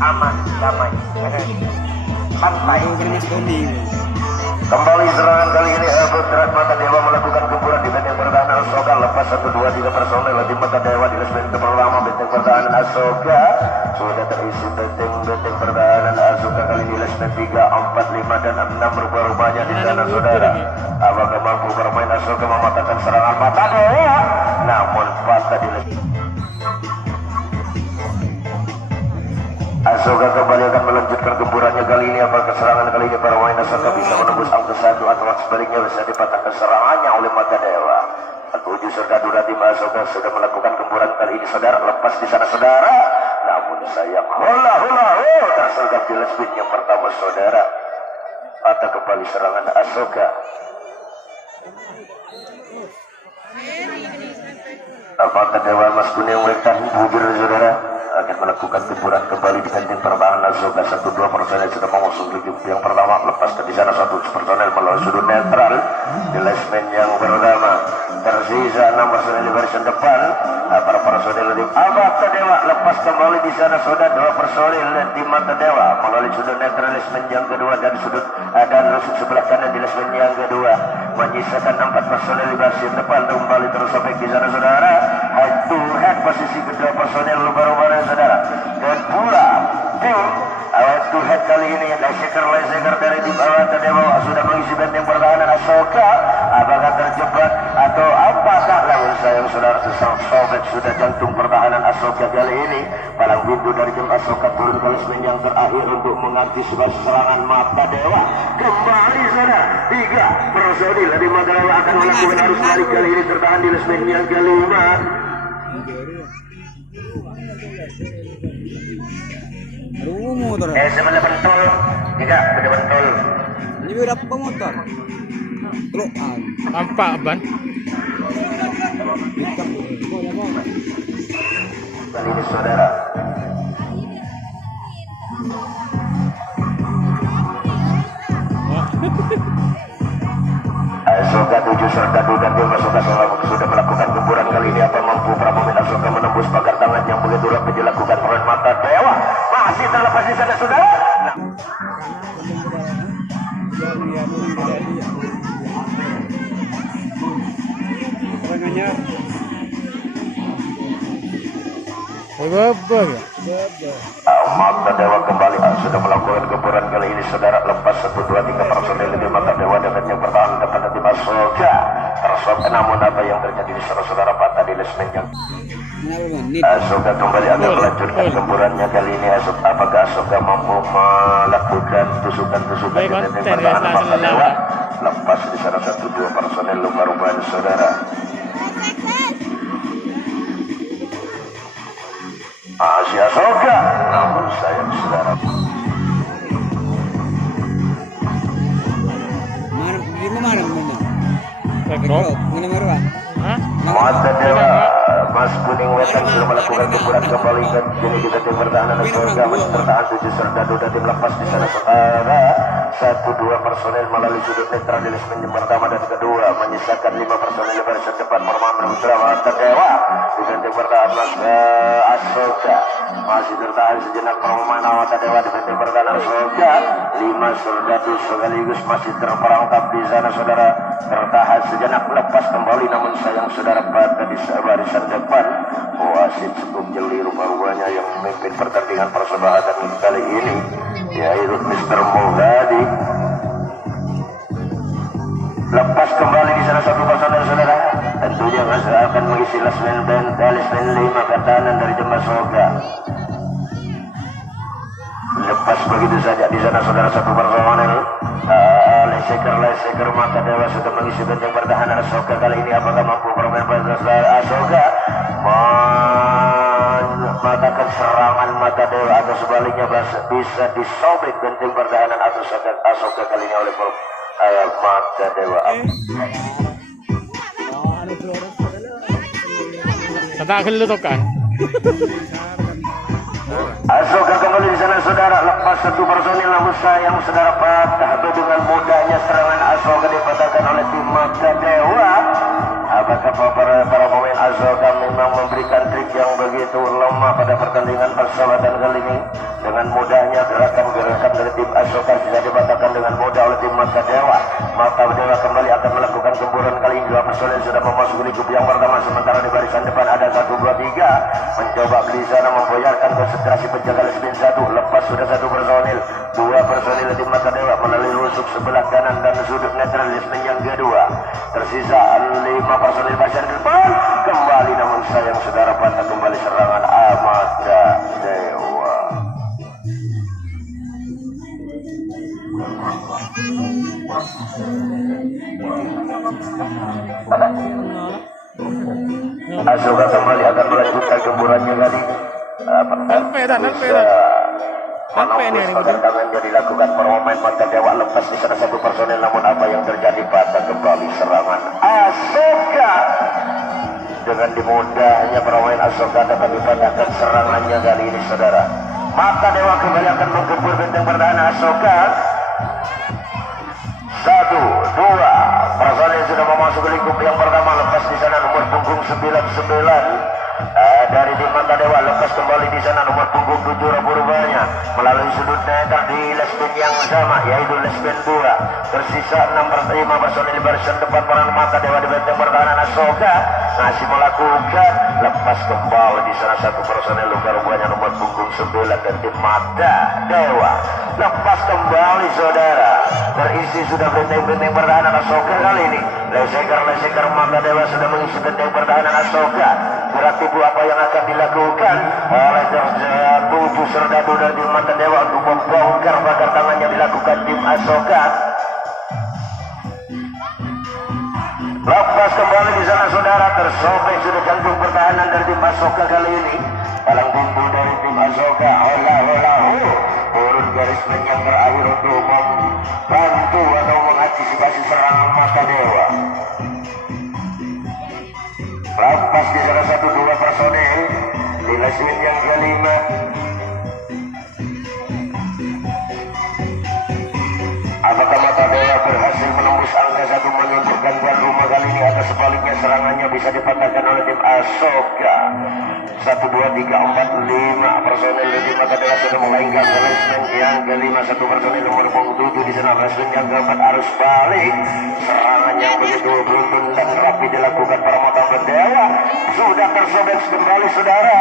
aman, damai, santai. Kembali serangan kali ini Putra Mata Dewa melakukan gempuran di benteng pertahanan Asoka. Lepas 1, 2, 3 personel di Mata Dewa di benteng pertama benteng pertahanan Asoka sudah terisi benteng pertahanan Asoka kali ini benteng 3, 4, 5 dan 6 rubah-rubahnya di sana saudara. Apakah mampu bermain Asoka mematahkan serangan Mata Dewa? Namun patah di Asoka kembali akan melanjutkan gempurannya kali ini. Apakah serangan kali ini para pemain Asoka bisa menembus angka 1 atau sebaliknya bisa dipatahkan serangannya oleh Mata Dewa. 7 serta dua tim Asoka sudah melakukan gempuran kali ini saudara. Lepas di sana saudara. Namun sayang tersergap di spin yang pertama saudara. Patah kembali serangan Asoka. Mata Dewa Mas Kuning Wetan bujur saudara akan melakukan gempuran kembali di benteng pertahanan Asoka. 1, 2 personel sudah mengusung tujuh yang pertama. Lepas di sana 1 personel melalui sudut netral di lesmen yang pertama. Tersisa 6 personel di barisan depan. Para personel di Mata Dewa lepas kembali di sana sudah 2 personel di Mata Dewa melalui sudut netral lesmen yang kedua dan sudut dan rusuk sebelah kanan di lesmen yang kedua. Menyisakan 4 personel di barisan depan kembali terus sampai di sana saudara. Head to head posisi kedua personel baru-baru saudara. Dan pula tim head to head kali ini leseker dari tim Mata Dewa sudah mengisi benteng pertahanan Asoka. Apakah terjebak atau apakah lawan sayang saudara sesang sobek sudah jantung pertahanan Asoka kali ini. Palang pintu dari tim Asoka turun ke lesmen yang terakhir untuk mengantisipasi serangan Mata Dewa. Kembali saudara 3 personil dari Mata Dewa akan melakukan arus balik kali ini tertahan di lesmen yang kelima. Sebelah bentul 3 betul bentul. Ini berapa motor? Telokan. Nampak ban. Kali ini saudara. Asoka 7 serta 2 dan tim Asoka sudah melakukan gempuran kali ini. Apa mampu para pemain Asoka menembus pagar tangan yang begitu rapi dilakukan oleh Mata Dewa? Masih terlepas di sana saudara. Mata Dewa kembali sudah melakukan gempuran kali ini saudara. Lepas 1, 2, 3 personel di Mata Dewa dengan yang pertahanan depan tim Asoka tersok. Namun apa yang terjadi di sana saudara patah di lesmen yang Asoka kembali akan melanjutkan gempurannya kali ini. Apakah Asoka mampu melakukan tusukan-tusukan di benteng pertahanan Mata Dewa? Lepas di sana 1, 2 personel lupa-rupaan saudara. Masih Asoka, namun sayang saudara. Mata Dewa Mas Kuning Wetan sudah melakukan gempuran kembali dan kini di benteng pertahanan Asoka masih tertahan 7 serta 2 tim lepas di sana saudara. 1, 2 personel melalui sudut netral di lesmen yang pertama dan kedua. Menyisakan 5 personel di barisan depan permanen putra Mata Dewa di benteng pertahanan Asoka masih tertahan sejenak permanen Mata Dewa di benteng pertahanan Asoka. 5 serdadu sekaligus masih terperangkap di sana saudara. Tertahan sejenak lepas kembali namun sayang saudara pada di barisan depan. Wasit cukup jeli rupa-rupanya yang memimpin pertandingan persahabatan kali ini yaitu Mr. Mughadi. Lepas kembali di sana 1 personel saudara. Tentunya akan mengisi lesmen 5 pertahanan dari tim Asoka. Lepas begitu saja di sana saudara 1 personel. Leseker Mata Dewa sudah mengisi benteng pertahanan Asoka kali ini. Apakah mampu bermain Asoka mengatakan serangan Mata Dewa atau sebaliknya bisa disobek benteng pertahanan atau Asoka kali ini oleh Mata Dewa. Katakan lu tokan. Asoka kembali di sana saudara. Lepas 1 personil namun sayang saudara patah dengan mudahnya serangan Asoka dipatahkan oleh tim Mata Dewa. Apakah para pemain Asoka memang memberikan trik yang begitu lemah pada pertandingan persahabatan kali ini. Dengan mudahnya gerakan-gerakan dari tim Asoka bisa dipatahkan dengan mudah oleh tim Mata Dewa. Mata Dewa kembali akan melakukan gemburan kali ini. Dua personil sudah memasuki grup yang pertama, sementara di barisan depan ada 1, 2, 3 mencoba beli sana memboyarkan konsentrasi penjaga Lesbin 1. Lepas sudah 1 personil, 2 personil tim Mata Dewa melalui rusuk sebelah kanan dan sudut netral Lesbin yang kedua. Tersisa 5 personil barisan depan kembali, namun sayang saudara patah kembali serangan Mata Dewa. Asoka kembali akan melanjutkan gemburannya kali. Tangan yang dilakukan pemain Mata Dewa lepas di sana 1 personel, namun apa yang terjadi patah kembali serangan Asoka. Dengan dimudahnya pemain Asoka dapat dipatahkan serangannya kali ini saudara. Mata Dewa kembali akan menggempur benteng pertahanan Asoka. 1, 2 personil sudah memasuki lingkup yang pertama. Lepas di sana nomor punggung 99 dari tim Mata Dewa. Lepas kembali di sana nomor punggung 7 rupanya melalui sudut netral di Lesbin yang sama, yaitu Lesbin 2. Tersisa 6 personil barisan depan peran Mata Dewa di benteng pertahanan Asoka masih melakukan. Lepas kembali di sana 1 personil rupanya nomor punggung 9 dari tim Mata Dewa. Lepas kembali saudara, terisi sudah benteng-benteng pertahanan Asoka kali ini. Leseker Mata Dewa sudah mengisi benteng pertahanan Asoka. Gerak tipu apa yang akan dilakukan oleh 7 serdadu dari tim Mata Dewa untuk membongkar bakar tangan yang dilakukan tim Asoka. Lepas kembali di sana saudara, tersobek sudah jantung pertahanan dari tim Asoka kali ini. Palang pintu dari tim Asoka, turun garis yang terakhir untuk membantu atau mengantisipasi serangan Mata Dewa. Lepas di sana 1, 2 personil di Lesbin yang kelima. Apakah Mata Dewa berhasil menembus angka 1 menyingkirkan tuan rumah kali ini, atau sebaliknya serangannya bisa dipatahkan oleh tim Asoka? 1, 2, 3, 4, 5 personil dari Mata Dewa sudah melainkan ke Lesbin yang kelima. 1 personil nomor 7 di sana. Lesbin yang keempat harus balik. Serangan yang begitu beruntun dan rapi dilakukan para Mata Dewa sudah tersobek kembali saudara,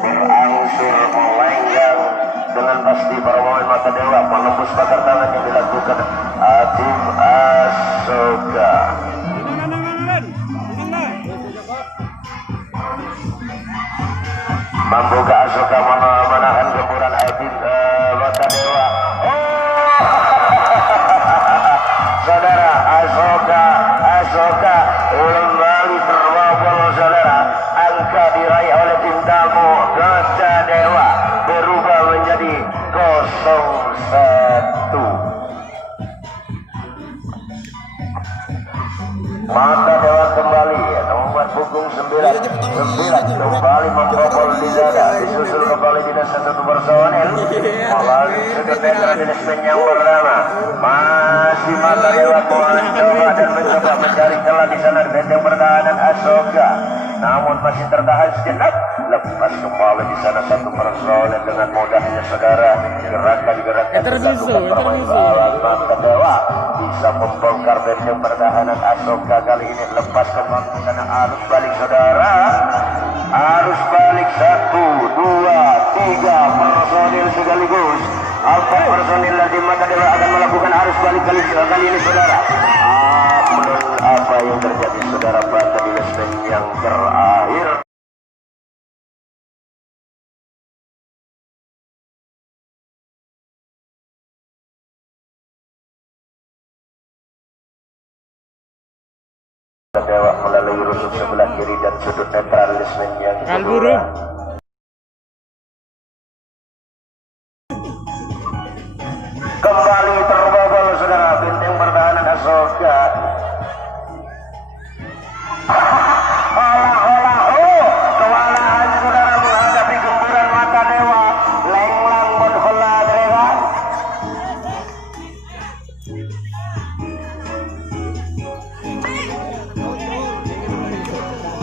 berangsur melenggang dengan pasti para pemain Mata Dewa menembus bakar tangan yang dilakukan tim Asoka. Mampukah Asoka menahan gemburan tim Mata Dewa? Saudara, Asoka kembali terbobol saudara. Angka diraih oleh tim tamu Mata Dewa berubah menjadi 0-1. Mata Dewa kembali nomor punggung 9 kembali membobol di dada, disusul kembali di dada 1 personil melalui sudut netral di Lesbin yang pertama. Masih Mata Dewa mencoba dan mencoba mencari celah di sana di benteng pertahanan Asoka, namun masih tertahan sejenak. Lepas kembali di sana 1 personil dengan mudahnya saudara. Gerakan-gerakan dilakukan permainan Mata Dewa bisa membongkar benteng pertahanan Asoka kali ini. Lepas kembali di sana arus balik saudara, arus balik 1, 2, 3 personil sekaligus. 4 personil dari Mata Dewa akan melakukan arus balik kali ini saudara. Apa yang terjadi saudara pada di Lesbin yang terakhir? Mata Dewa melalui rusuk sebelah kiri dan sudut netral Lesbin yang kedua. Kembali terbobol saudara benteng pertahanan Asoka. Kewalahan saudara menghadapi gemburan Mata Dewa. Lenglang bonhola Dewa.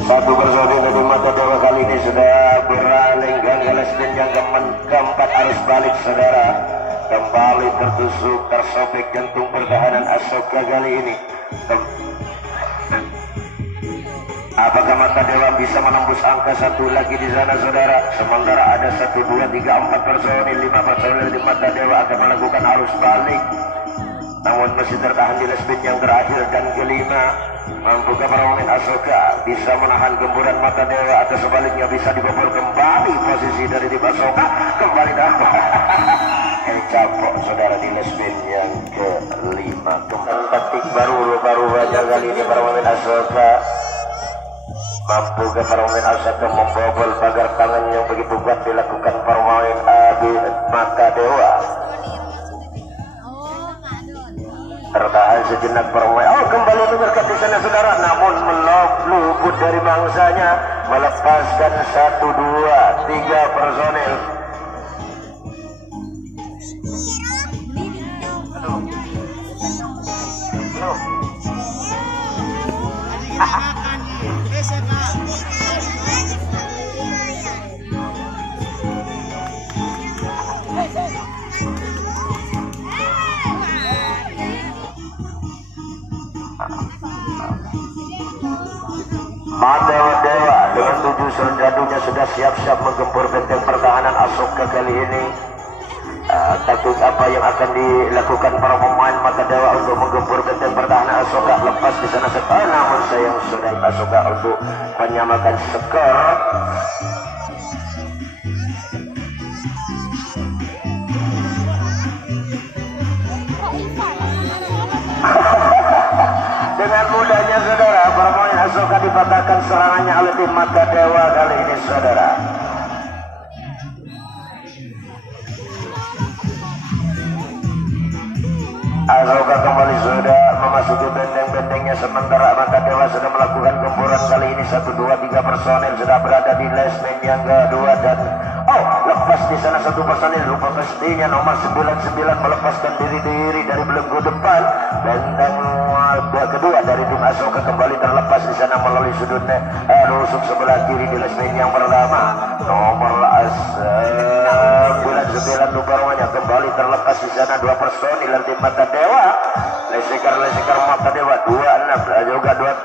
Satu personil dari Mata Dewa kali ini lesben yang keempat arus balik saudara. Kembali tertusuk, tersobek jantung pertahanan Asoka kali ini. Apakah Mata Dewa bisa menembus angka satu lagi di sana saudara? Sementara ada 1, 2, 3, 4 personil, 5 personil di Mata Dewa akan melakukan arus balik. Namun masih tertahan di lesbin yang terakhir dan kelima. Mampukah para pemain Asoka bisa menahan gemburan Mata Dewa atau sebaliknya bisa dibobol kembali posisi dari tim Asoka? Kembali dapat capok saudara di lesbin yang kelima. Ketik baru wajah kali ini para pemain Asoka. Mampukah para pemain Asoka membobol pagar tangan yang begitu kuat dilakukan para pemain Mata Dewa? Tertahan sejenak para pemain. Oh, kembali berkat di sana saudara, namun meluput dari bangsanya, melepaskan 1, 2, 3 personil. Mata Dewa dengan 7 sergadunya sudah siap-siap menggempur benteng pertahanan Asoka kali ini. Takut apa yang akan dilakukan para pemain Mata Dewa untuk menggempur benteng pertahanan Asoka? Lepas di sana namun sayang sudah Asoka untuk menyamakan skor. Dengan mudahnya saudara, para pemain Asoka dipatahkan serangannya oleh tim Mata Dewa kali ini saudara. Asoka kembali sudah memasuki benteng-bentengnya, sementara Mata Dewa sudah melakukan gemburan kali ini. 1, 2, 3 personil sudah berada di lesmen yang kedua dan lepas di sana 1 personil lupa pastinya nomor 99 melepaskan diri dari belenggu depan. Benteng kedua dari tim Asoka kembali terlepas di sana melalui sudutnya rusuk sebelah kiri di lesmen yang pertama. Nomor 99 lupa rumahnya kembali terlepas di sana 2 personil dari tim Mata Dewa. Lesekar Mata Dewa 26 juga 7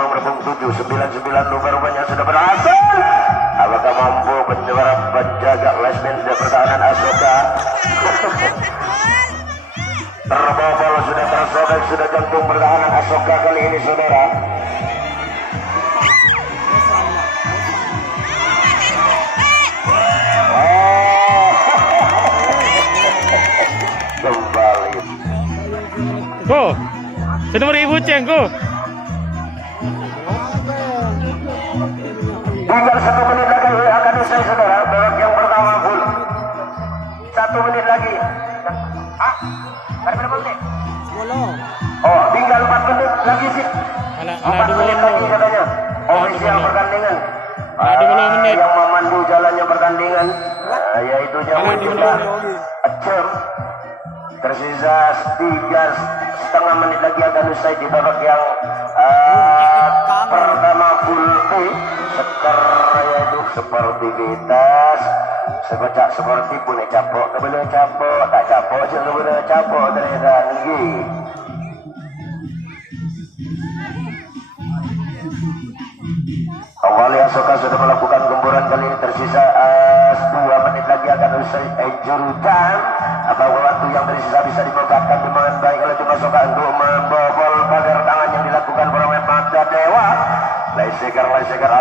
nomor 7 99 lupa rumahnya sudah berhasil. Apakah mampu penjaga lesmen pertahanan Asoka? Terbobol sudah tersobek sudah jantung pertahanan Asoka kali ini saudara. Kembali. Go. Itu beribu ceng go. Tinggal 1 menit lagi akan usai saudara. Babak yang pertama full. 1 menit lagi. Berapa menit? 10. Oh, tinggal 4 menit lagi sih. 4 menit lagi katanya. Ofisial pertandingan. 20 menit. Yang memandu jalannya pertandingan, yaitu Jawa Tengah Acem. Tersisa 3,5 menit lagi akan usai di babak yang pertama full P. Skor yaitu sportivitas sekocak seperti punya capok kebelah capok tak capok kebelah capok ternyata tinggi. Kembali Asoka sudah melakukan gemburan kali ini. Tersisa 2 menit lagi akan usai injury time. Apakah waktu yang tersisa bisa dimanfaatkan dengan baik oleh tim Asoka untuk membobol pagar tangan yang dilakukan pemain Mata Dewa? Lesekar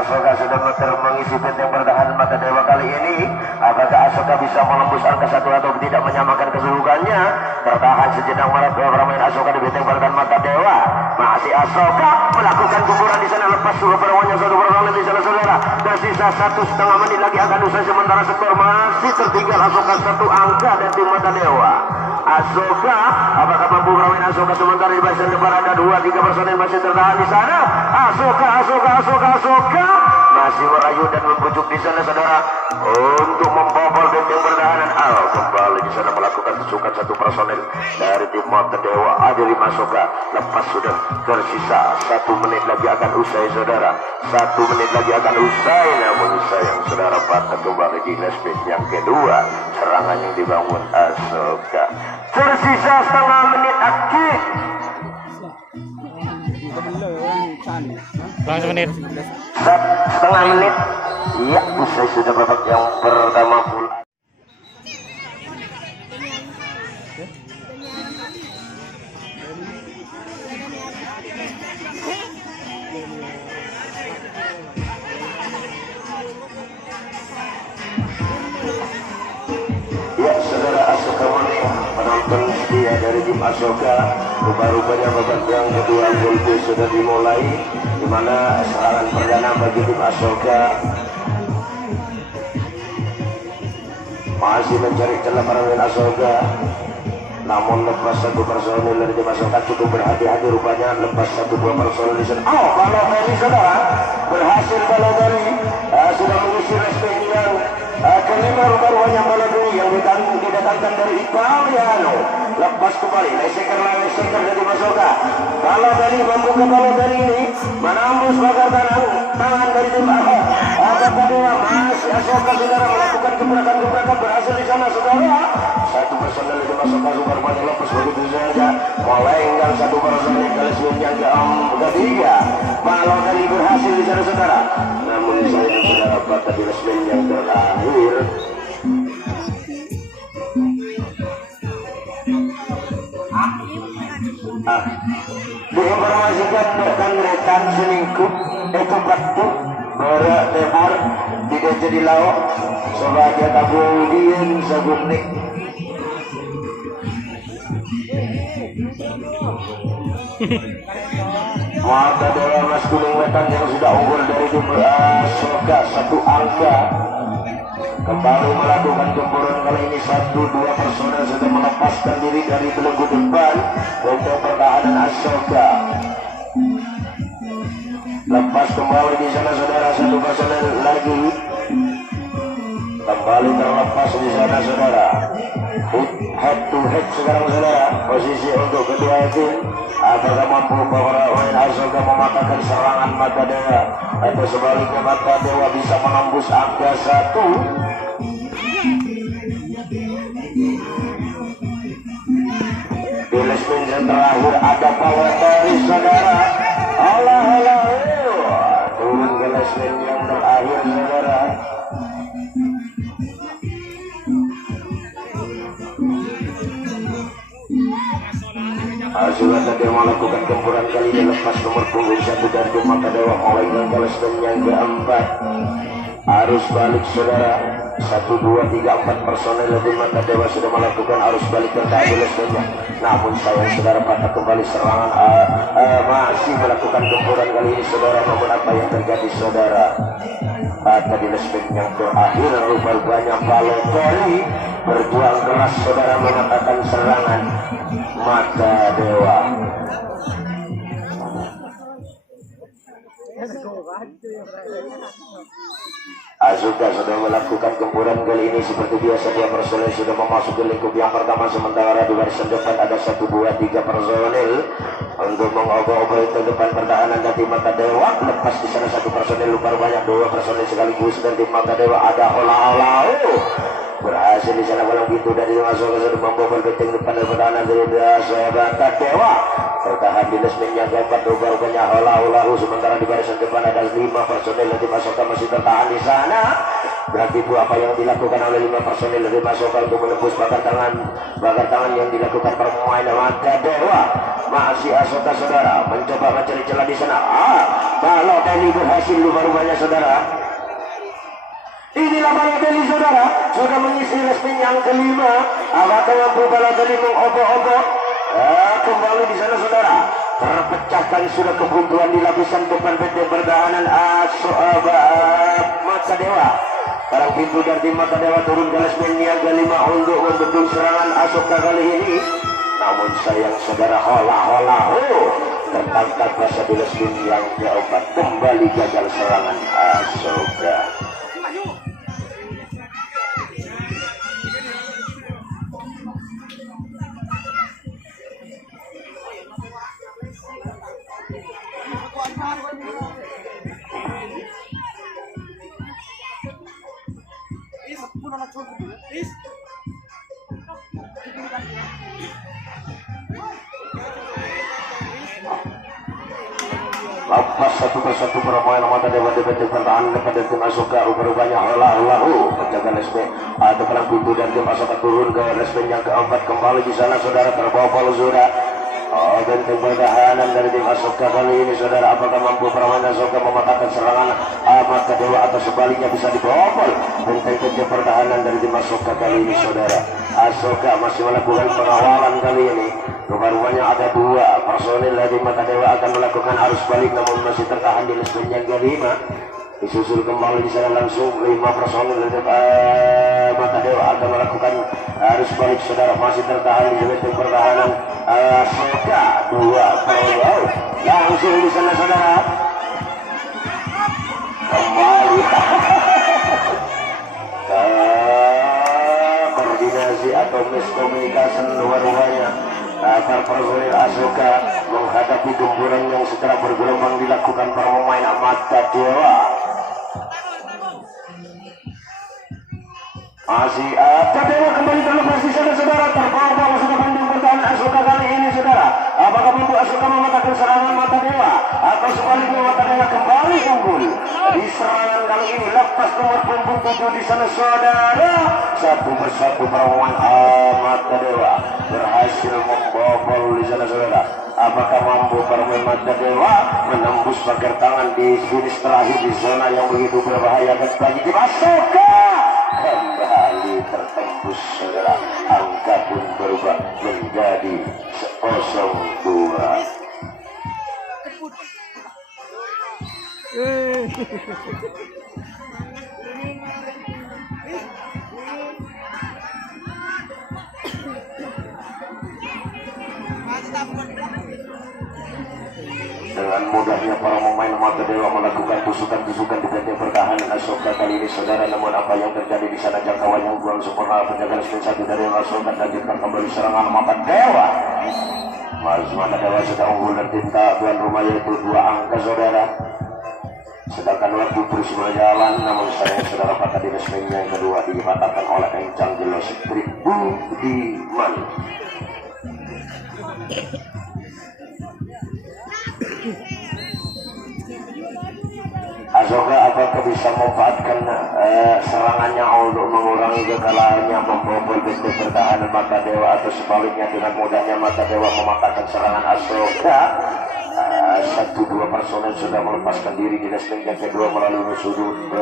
Asoka sudah mengisi benteng pertahanan Mata Dewa kali ini. Apakah Asoka bisa menembus angka 1 atau tidak menyamakan keseluruhannya? Tertahan sejenak pemain Asoka di benteng pertahanan Mata Dewa. Masih Asoka melakukan gemburan di sana, lepas dulu perlawannya 1 personil di sana saudara. Tersisa 1,5 menit lagi akan usai, sementara skor masih tertinggal Asoka 1 angka dan tim Mata Dewa. Asoka, apakah mampu pemain Asoka sementara di bagian depan ada 2-3 personil masih tertahan di sana. Asoka masih merayu dan membujuk di sana saudara untuk membobol benteng pertahanan. Kembali di sana melakukan tusukan menambahkan satu personil dari tim Mata Dewa. Ada 5 Asoka. Lepas sudah tersisa 1 menit lagi akan usai saudara. 1 menit lagi akan usai. Namun sayang saudara patah kembali di lespin yang kedua. Serangan yang dibangun Asoka. Tersisa setengah menit akhir. Langsung menit. Setengah menit. Ya, usai sudah babak yang pertama pula. Ya, saudara Asoka Mania, penonton setia dari tim Asoka. Rupa-rupanya babak yang kedua gol sudah dimulai, di mana serangan perdana bagi tim Asoka masih mencari celah para pemain Asoka. Namun lepas 1 personil dari tim Asoka cukup berhati-hati rupanya, lepas 1-2 personil di sana. Oh, kalau dari saudara berhasil kalau dari sudah mengisi respect yang kelima rupanya Balagui yang didatangkan dari Italiano. Lepas kembali leseker dari Asoka. Kalau dari membuka bola dari ini menembus pagar tangan dari tim Asoka Dewa. Masih Asoka saudara melakukan gebrakan berhasil di sana saudara. 1 personel dari Asoka rupanya lepas begitu saja melenggang 1 personel kali yang ketiga. Kalau dari berhasil di sana saudara. Namun sayang saudara pada di resmen yang terakhir. Diinformasikan bahkan rekan selingkuh itu waktu beredar tidak jadi lauk sebagai tabudian sebutnik. Mata Dewa Mas Kuning Wetan yang sudah unggul dari tim Asoka 1 angka kembali melakukan gempuran. Kali ini 1-2 personel sudah melepaskan diri dari belenggu depan untuk pertahanan Asoka. Lepas kembali di sana saudara, 1 personel lagi kembali terlepas di sana saudara. Head to head sekarang saudara, posisi untuk kedua tim. Apakah mampu para pemain Asoka mematahkan serangan Mata Dewa, atau sebaliknya Mata Dewa bisa menembus angka 1? Di lesmen yang terakhir ada power dari saudara. Allah turun ke lesmen yang terakhir saudara. Sudah tadi melakukan gempuran kali ini lepas nomor punggung 1 dari tim Mata Dewa mulai ke lesmen yang keempat. Arus balik saudara, 1, 2, 3, 4 personel dari Mata Dewa sudah melakukan arus balik ke lesmennya. Namun sayang saudara patah kembali serangan masih melakukan gempuran kali ini saudara. Namun apa yang terjadi saudara? Pada di lesmen yang terakhir rupanya Balogori berjuang keras saudara mengatakan serangan Mata Dewa. Asoka sudah melakukan gempuran kali ini seperti biasa. Dia personel sudah memasuki lingkup yang pertama, sementara di barisan depan ada 1, 2, 3 personel untuk mengobat-obat ke depan pertahanan dari Mata Dewa. Lepas di sana 1 personel lupa banyak 2 personel sekaligus dan tim Mata Dewa ada hola berhasil di sana bola pintu dari Asoka sudah membobol benteng depan dari pertahanan dari Mata Dewa. Bertahan di lesmen yang keempat rupanya hola sementara di barisan depan ada 5 personel dari Asoka masih tertahan di sana. Berarti itu apa yang dilakukan oleh 5 personel dari Asoka untuk menembus bakar tangan yang dilakukan permainan Mata Dewa. Masih Asoka saudara mencoba mencari celah di sana. Kalau Deli berhasil rupanya saudara. Inilah Balotelli saudara, sudah mengisi resmi yang kelima. Apakah mampu Balotelli mengobok-obok? Kembali di sana saudara, terpecahkan sudah kebuntuan di lapisan depan PT pertahanan Mata Dewa. Sekarang pintu dari Mata Dewa turun ke resmi yang kelima untuk membendung serangan Asoka kali ini. Namun sayang saudara, tertangkap masa di resmi yang keempat. Kembali gagal serangan Asoka. Lepas satu persatu bermain mata dewa DPT pertahanan pada tim Asoka rupanya Allahu penjaga SB ada perang pintu dan tim Asoka turun ke SB yang keempat kembali di sana saudara terbawa bola sudah. Benteng pertahanan dari tim Asoka kali ini saudara, apakah mampu permainan Asoka mematahkan serangan mata dewa atau sebaliknya bisa dibobol benteng pertahanan dari tim Asoka kali ini saudara. Asoka masih melakukan pengawalan kali ini. Rupanya ada dua personil dari mata dewa akan melakukan arus balik namun masih tertahan di lesben yang kelima. Disusul kembali di sana langsung 5 personil dari mata dewa akan melakukan arus balik saudara, masih tertahan di lesben pertahanan Asoka 2 langsung di sana saudara kembali koordinasi atau miskomunikasi luar-luarnya antar personil Asoka menghadapi gemburan yang secara bergelombang dilakukan para pemain mata dewa. Masih mata dewa kembali terlepas di sana saudara, terbawa sudah banding pertahanan Asoka kali ini saudara. Apakah mampu Asoka mematahkan serangan mata dewa atau sebaliknya mata dewa kembali unggul di serangan kali ini? Lepas nomor punggung 7 di sana saudara, satu persatu para pemain mata dewa berhasil membobol di sana saudara. Apakah mampu para pemain mata dewa menembus pagar tangan di finish terakhir di zona yang begitu berbahaya bagi tim Asoka? Kembali tertembus saudara, angka pun berubah menjadi 0-2. Dengan mudahnya para pemain mata dewa melakukan tusukan-tusukan di benteng pertahanan Asoka kali ini saudara, namun apa yang terjadi di sana jangkauan yang kurang sempurna penjaga lesben 1 dari Asoka dan kembali serangan mata dewa. Mas mata dewa sudah unggul dan tinta tuan rumah yaitu 2 angka saudara. Sedangkan waktu terus berjalan namun sayang saudara pada di lesben yang kedua dibatalkan oleh Encang Jelos Budiman. Asoka apakah bisa memanfaatkan serangannya untuk mengurangi kekalahannya membobol benteng pertahanan mata dewa atau sebaliknya dengan mudahnya mata dewa mematahkan serangan Asoka? 1-2 personel sudah melepaskan diri di lesben yang kedua melalui sudut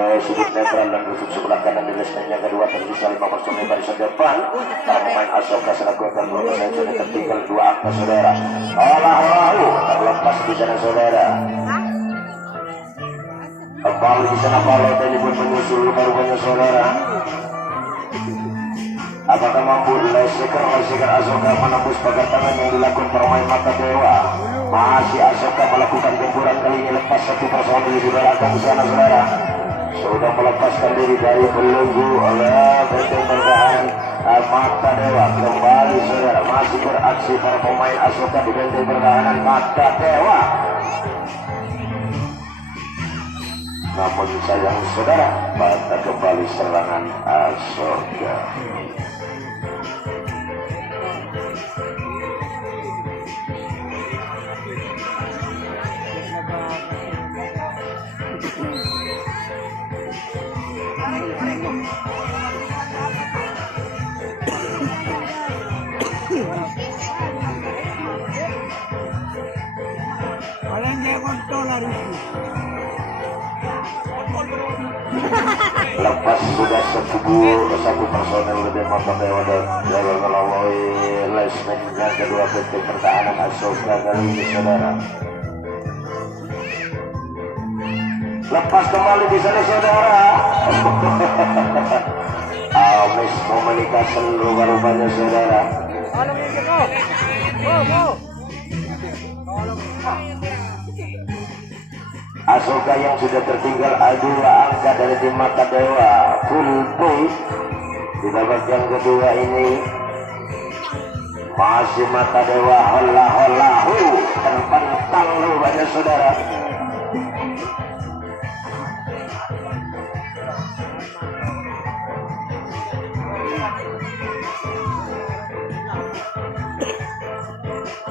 netral dan sudut sebelah kanan di lesben yang kedua tersisa 5 personel barisan depan. Para pemain Asoka selaku akan personel sudah tertinggal 2 angka saudara. Allahu terlepas di sana saudara. Kembali di sana Paulo tadi pun menyusul rupanya saudara. Apakah mampu leseker Asoka menembus pagar tangan yang dilakukan permain mata dewa? Masih Asoka melakukan gempuran kali ini lepas 1 personil di belakang di sana saudara. Sudah melepaskan diri dari belenggu oleh benteng pertahanan mata dewa. Kembali saudara masih beraksi para pemain Asoka di benteng pertahanan mata dewa. Namun sayang saudara, pada kembali serangan Asoka. Lepas sudah 1 personel lebih mata dewa dan melalui lesmen yang kedua benteng pertahanan Asoka kali ini saudara. Lepas kembali di sana saudara. Miskomunikasi rupanya saudara. Asoka yang sudah tertinggal 2 angka dari tim mata dewa full point di babak yang kedua ini. Masih mata dewa holahu terpantang rupanya saudara.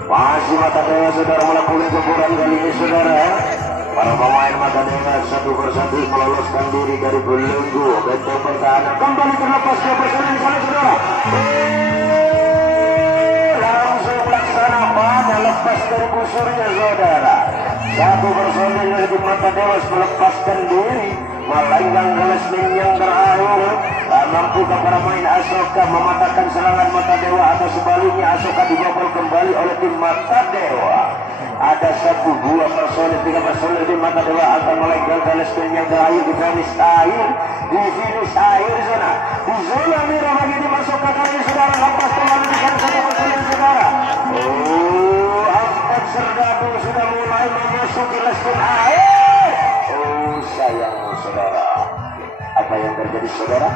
Masih Mata Dewa saudara melakukan gempuran kali ini saudara. Para pemain Mata Dewa satu persatu meloloskan diri dari belenggu benteng pertahanan. Kembali terlepas ke persenan di sana saudara. Langsung laksanakan lepas dari busurnya saudara. Satu personil dari tim Mata Dewa melepaskan diri, melenggang kelasmen yang terakhir. Mampu para main Asoka mematahkan serangan Mata Dewa atau sebaliknya Asoka dibobol kembali oleh tim Mata Dewa. Ada satu dua personil, tiga personil tim Mata Dewa akan melenggang kelasmen yang terakhir di finish akhir, di finish akhir sana. Di zona merah bagi tim Asoka kali ini saudara, lepas kembali dengan satu personil saudara. Empat serdadu sudah mulai memasuki lesson akhir. Sayang saudara, apa yang terjadi saudara?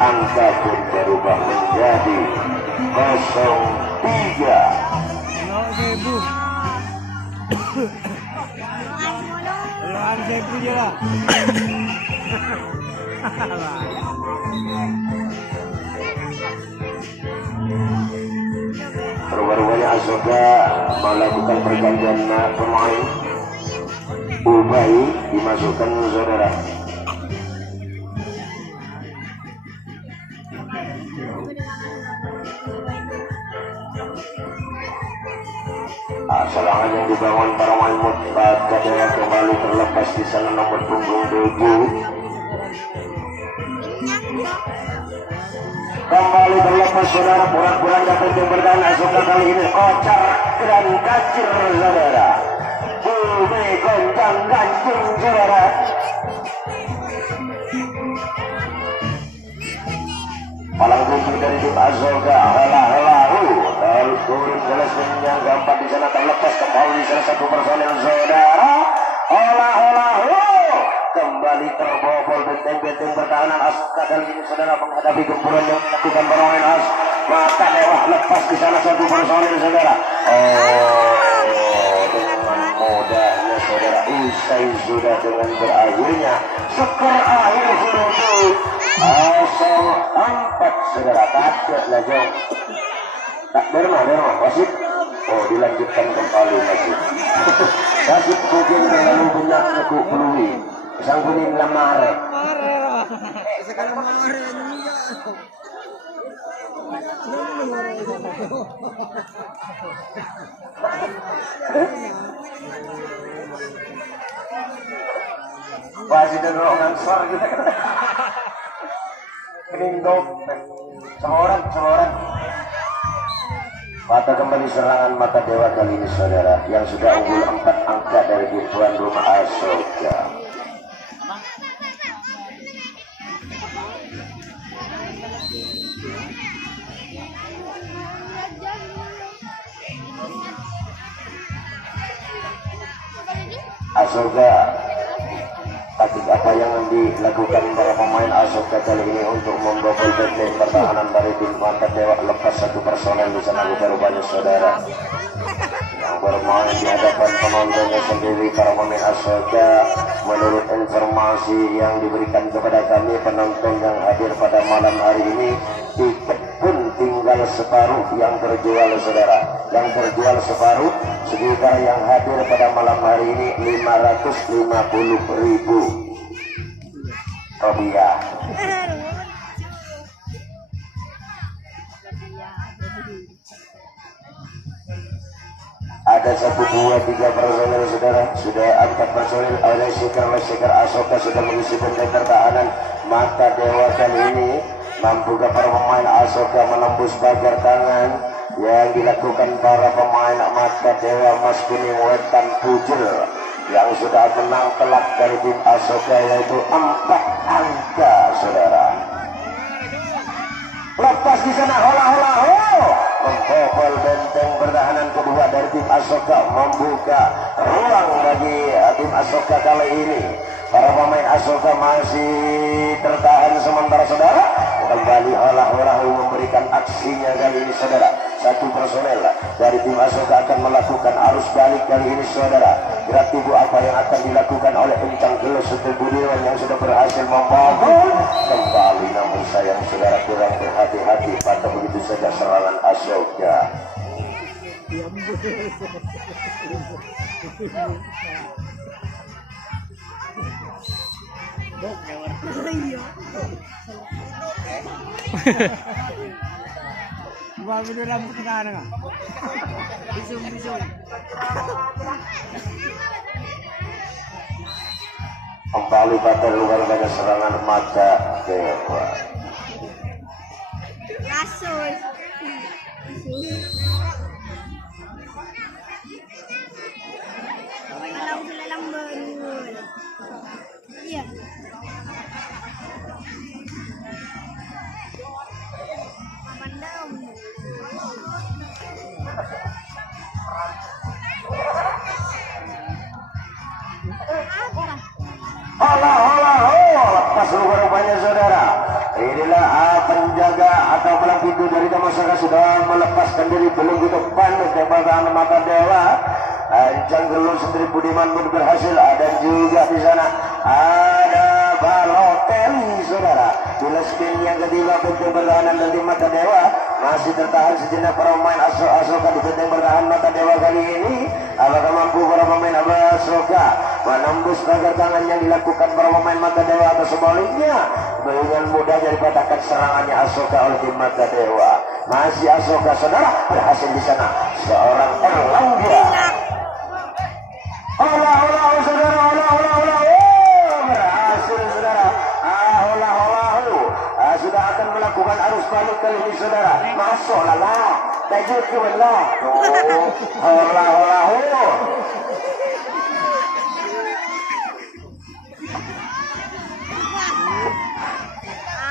Angka pun berubah menjadi 03. Baru-barunya Asoka melakukan pergantian pemain. Ubay dimasukkan saudara. Serangan yang dibangun para pemain Mata Dewa kembali terlepas di sana nomor punggung 7. Kembali terlepas saudara, kurang-kurang dapat yang bertahan Asoka kali ini kocar dan kacir saudara. Bumi goncang ganjing saudara. Palang tinggi dari tim Asoka, halah-halahu lalu turun kelasnya gampang di sana, terlepas kembali di sana satu personel saudara. Halah-halahu kembali terbobol benteng-benteng pertahanan Asoka kali ini saudara, menghadapi gempuran yang dilakukan pemain Mata Dewa. Lepas di sana satu personel saudara. Dengan mudahnya saudara, usai sudah dengan berakhirnya skor akhir sudah 0-4 saudara. Kaget lah jong. Tak derma wasit. Oh, dilanjutkan kembali wasit. Wasit mungkin terlalu banyak aku pelui. Sanggunin lamare. Sekarang lamare wasit dan rombongan suar kita. Kenindok. Seorang. Mata kembali serangan Mata Dewa kali ini saudara, yang sudah unggul 4 angka dari tuan rumah Asoka. Asoka, taktik apa yang dilakukan para pemain Asoka kali ini untuk membobol benteng pertahanan dari tim Mata Dewa? Lepas satu personel di sana rupanya saudara, yang bermain di hadapan penontonnya sendiri para pemain Asoka. Menurut informasi yang diberikan kepada kami, penonton yang hadir pada malam hari ini, tiket pun tinggal separuh yang terjual saudara. Yang terjual separuh, sekitar yang hadir pada malam hari ini 550.000 rupiah. Ada 1, 2, 3 personel saudara, sudah 4 personel oleh Sekar Asoka sudah mengisi benteng pertahanan Mata Dewa kali ini. Mampukah para pemain Asoka menembus pagar tangan yang dilakukan para pemain Mata Dewa Mas Kuning Wetan Pujel yang sudah menang telak dari tim Asoka, yaitu 4 angka saudara. Lepas di sana membobol benteng pertahanan kedua dari tim Asoka, membuka ruang bagi tim Asoka kali ini. Para pemain Asoka masih tertahan sementara saudara. Kembali olah-olah memberikan aksinya kali ini saudara. Satu personel dari tim Asoka akan melakukan arus balik kali ini saudara. Gerak tubuh apa yang akan dilakukan oleh Encang Gelos Budiwan yang sudah berhasil membobol kembali, namun sayang saudara kurang berhati-hati pada begitu saja serangan Asoka. Bago na rambut ka na nga. Bisong. Kembali pada luar dari serangan mata Dewa. Rasul. Lalang baru. Iya. Mandam. Lepas rupanya saudara. Inilah penjaga atau pelang pintu dari masyarakat sudah melepaskan diri belum ke depan tembakan mata Dewa. Anjang Gelur Sendiri Budiman pun berhasil. Ada juga di sana ada Balotelli saudara. Bila spin yang ketiga penting pertahanan dari mata Dewa masih tertahan sejenak para pemain Asoka di penting pertahanan mata Dewa kali ini. Apakah mampu para pemain Asoka menembus pagar tangan yang dilakukan para pemain mata Dewa atau sebaliknya dengan mudahnya dipatahkan serangannya Asoka oleh tim mata Dewa. Masih Asoka saudara berhasil di sana seorang Erlangga. Olah saudara, berhasil saudara. Sudah akan melakukan arus balik kali ini saudara. Masuk lah, tajud ke lah. Olah.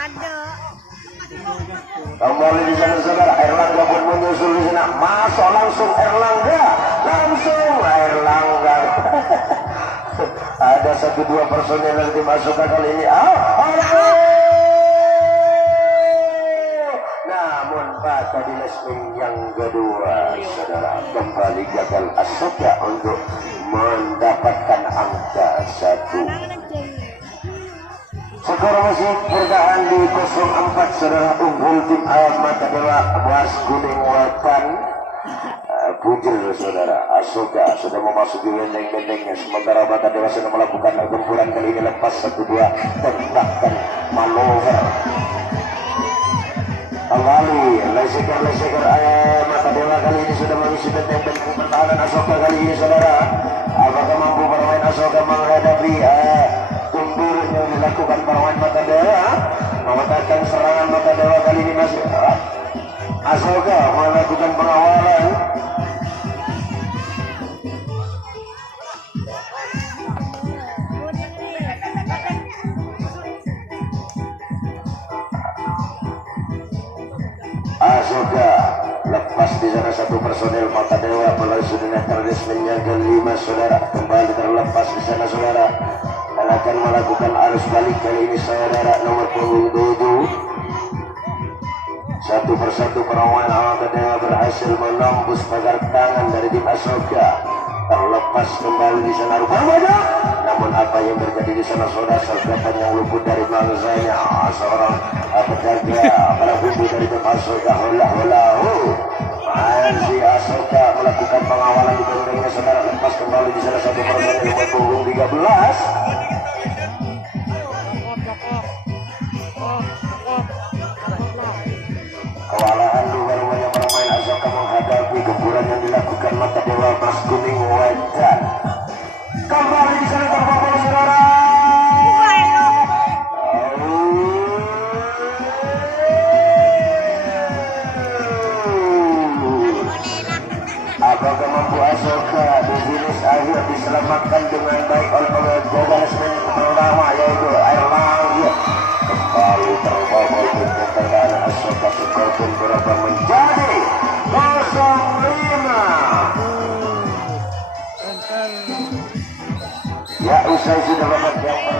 Ada. Kembali di sana saudara, Erlangga pun menyusul di sana. Masuk langsung Erlangga. Ada 1-2 personel yang dimasukkan kali ini. Namun pada di lesming yang kedua saudara kembali gagal Asoka untuk mendapatkan angka 1. Skor masih bertahan di 0-4 saudara. Unggul tim mata Dewa Boas Gunung Wetan. Punjul saudara. Asoka sudah memasuki benteng-bentengnya sementara mata Dewa sudah melakukan gempuran kali ini lepas 1-2 tembakan manuver. Kembali leseker mata Dewa kali ini sudah mengisi benteng-benteng pertahanan Asoka kali ini saudara. Apakah mampu bermain Asoka menghadapi gembur yang dilakukan permain mata Dewa? Mematahkan serangan mata Dewa kali ini masih Asoka melakukan pengawalan. Asoka lepas di sana 1 personel mata Dewa melalui sudah terdesainnya ke-5 saudara. Kembali terlepas di sana saudara. Akan melakukan arus balik kali ini saudara nomor punggung 7. Satu persatu perawan mata Dewa berhasil menembus pagar tangan dari tim Asoka. Terlepas kembali di sana rupanya. Namun apa yang terjadi di sana saudara, sergapan yang luput dari mangsanya seorang penjaga pada bumbu dari tim Asoka. Masih Asoka melakukan pengawalan di bentengnya saudara. Lepas kembali di sana 1 personel nomor punggung 13. Kewalahan luar-luarnya bermain Asoka menghadapi gempuran yang dilakukan mata Dewa Mas Kuning Wetan. Kembali di sana terbobol saudara. Apakah mampu Asoka di finish akhir diselamatkan dengan baik oleh penjaga lesmen pertama yaitu Erlangga. Kembali terbobol untuk pertahanan Asoka. Skor pun berubah menjadi 0-5. Ya usai sudah babak yang